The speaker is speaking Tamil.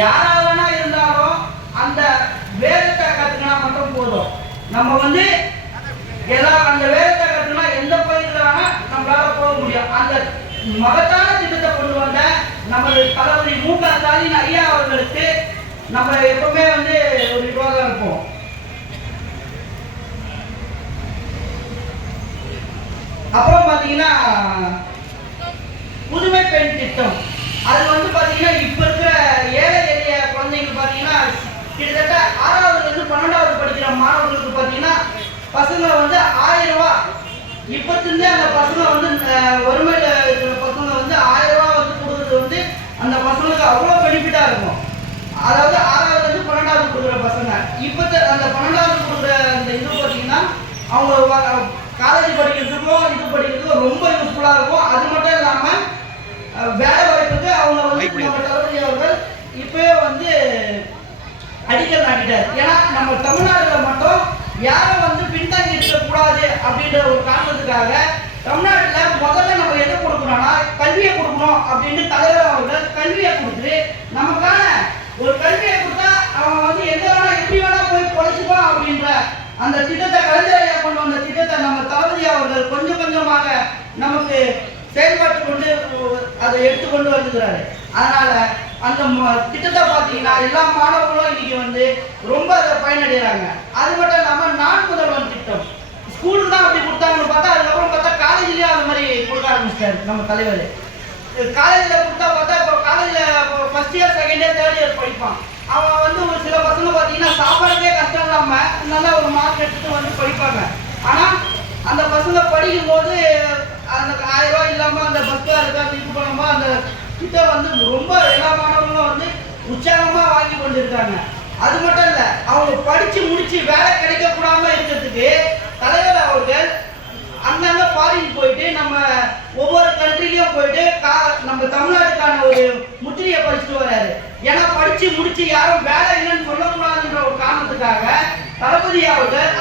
யாராவதுனா இருந்தாலும் அந்த வேதத்தை கற்றுக்கினா மட்டும் போதும். நம்ம வந்து எல்லாம் அந்த வேதத்தை கற்றுக்கினா எந்த கோயிலில் வேணா நம்மளால போக முடியும். அந்த மகத்தான திட்டத்தை கொண்டு வந்த நம்மளுடைய தளபதி மு.க.ஸ்டாலின் ஐயா அவர்களுக்கு நம்ம எப்பவுமே வந்து ஒரு இதுவாக இருப்போம். அப்புறம் பார்த்தீங்கன்னா புதுமை பெண் திட்டம், அது வந்து பார்த்தீங்கன்னா இப்போ இருக்கிற ஏழை எளிய குழந்தைங்க பார்த்தீங்கன்னா கிட்டத்தட்ட 6வது 12வது படிக்கிற மாணவர்களுக்கு பார்த்தீங்கன்னா பசங்க வந்து 1000 ரூபாய் இப்பத்திருந்தே அந்த பசங்க வந்து வறுமையில் இருக்கிற பசங்க வந்து 1000 ரூபாய் வந்து கொடுக்குறது வந்து அந்த பசங்களுக்கு அவ்வளோ பெனிஃபிட்டாக இருக்கும். அதாவது 6வது 12வது கொடுக்குற பசங்க இப்போ அந்த 12வது கொடுக்குற அந்த இது பார்த்தீங்கன்னா அவங்க காலேஜ் படிக்கிறதுக்கும் இது படிக்கிறதுக்கும் ரொம்ப யூஸ்ஃபுல்லாக இருக்கும். அது மட்டும் இல்லாமல் வேலை வாய்ப்புக்கு அவங்க வந்து நம்ம தளபதி அவர்கள் இப்போயே வந்து அடிக்கல் நாட்டிட்டார். ஏன்னா நம்ம தமிழ்நாட்டில் மட்டும் யாரும் வந்து பின்தங்கி இருக்கக்கூடாது அப்படின்ற ஒரு காரணத்துக்காக தமிழ்நாட்டில் முதல்ல நம்ம எதை கொடுக்கணும்னா கல்வியை கொடுக்கணும் அப்படின்ட்டு தலைவர் அவர்கள் கல்வியை கொடுத்து நமக்கான ஒரு கல்வியை கொடுத்தா அவன் வந்து எந்த வேணா எப்படி வேணா போய் பொழைச்சிப்பான் அப்படின்ற அந்த திட்டத்தை கலைஞரையா கொண்டு வந்த திட்டத்தை நம்ம தளபதி அவர்கள் கொஞ்சம் கொஞ்சமாக நமக்கு செயல்பாட்டு கொண்டு அதை எடுத்துக்கொண்டு வந்துக்கிறாரு. அதனால அந்த திட்டத்தை பார்த்தீங்கன்னா எல்லா மாணவர்களும் இன்னைக்கு வந்து ரொம்ப அதை பயனடைகிறாங்க. அது மட்டும் இல்லாமல் நான் முதல்வன் திட்டம் ஸ்கூல் தான் அப்படி கொடுத்தாங்கன்னு பார்த்தா அதுக்கப்புறம் பார்த்தா காலேஜ்லேயும் அது மாதிரி கொடுக்க ஆரம்பிச்சிட்டாரு நம்ம தலைவர். காலேஜில் கொடுத்தா பார்த்தா இப்போ காலேஜில் first year second year third year படிப்பான். அவன் வந்து ஒரு சில பசங்க பார்த்தீங்கன்னா சாப்பாடுக்கே கஷ்டம் இல்லாமல் நல்லா ஒரு மார்க் எடுத்துட்டு வந்து படிப்பாங்க. ஆனால் அந்த பசங்க படிக்கும் போது அந்த 1000 ரூபாய் இல்லாமல் அந்த பஸ் ஃபேருக்கு அது இது பண்ணாமல் அந்த திட்டம் வந்து ரொம்ப எல்லா மாணவர்களும் வந்து உற்சாகமாக வாங்கி கொண்டு இருக்காங்க. அது மட்டும் இல்லை, அவங்க படித்து முடித்து வேலை கிடைக்கக்கூடாம இருக்கிறதுக்கு தலைவர் அவர்கள் அங்கங்க ஃபாரின் போயிட்டு நம்ம ஒவ்வொரு கண்ட்ரிலையும் போயிட்டு நம்ம தமிழ்நாட்டுக்கான ஒரு முத்திரையை படிச்சுட்டு வர்றாரு. ஏன்னா படிச்சு முடிச்சு யாரும் வேலை இல்லைன்னு சொல்லக்கூடாதுன்ற ஒரு காரணத்துக்காக தளபதி அவர்கள்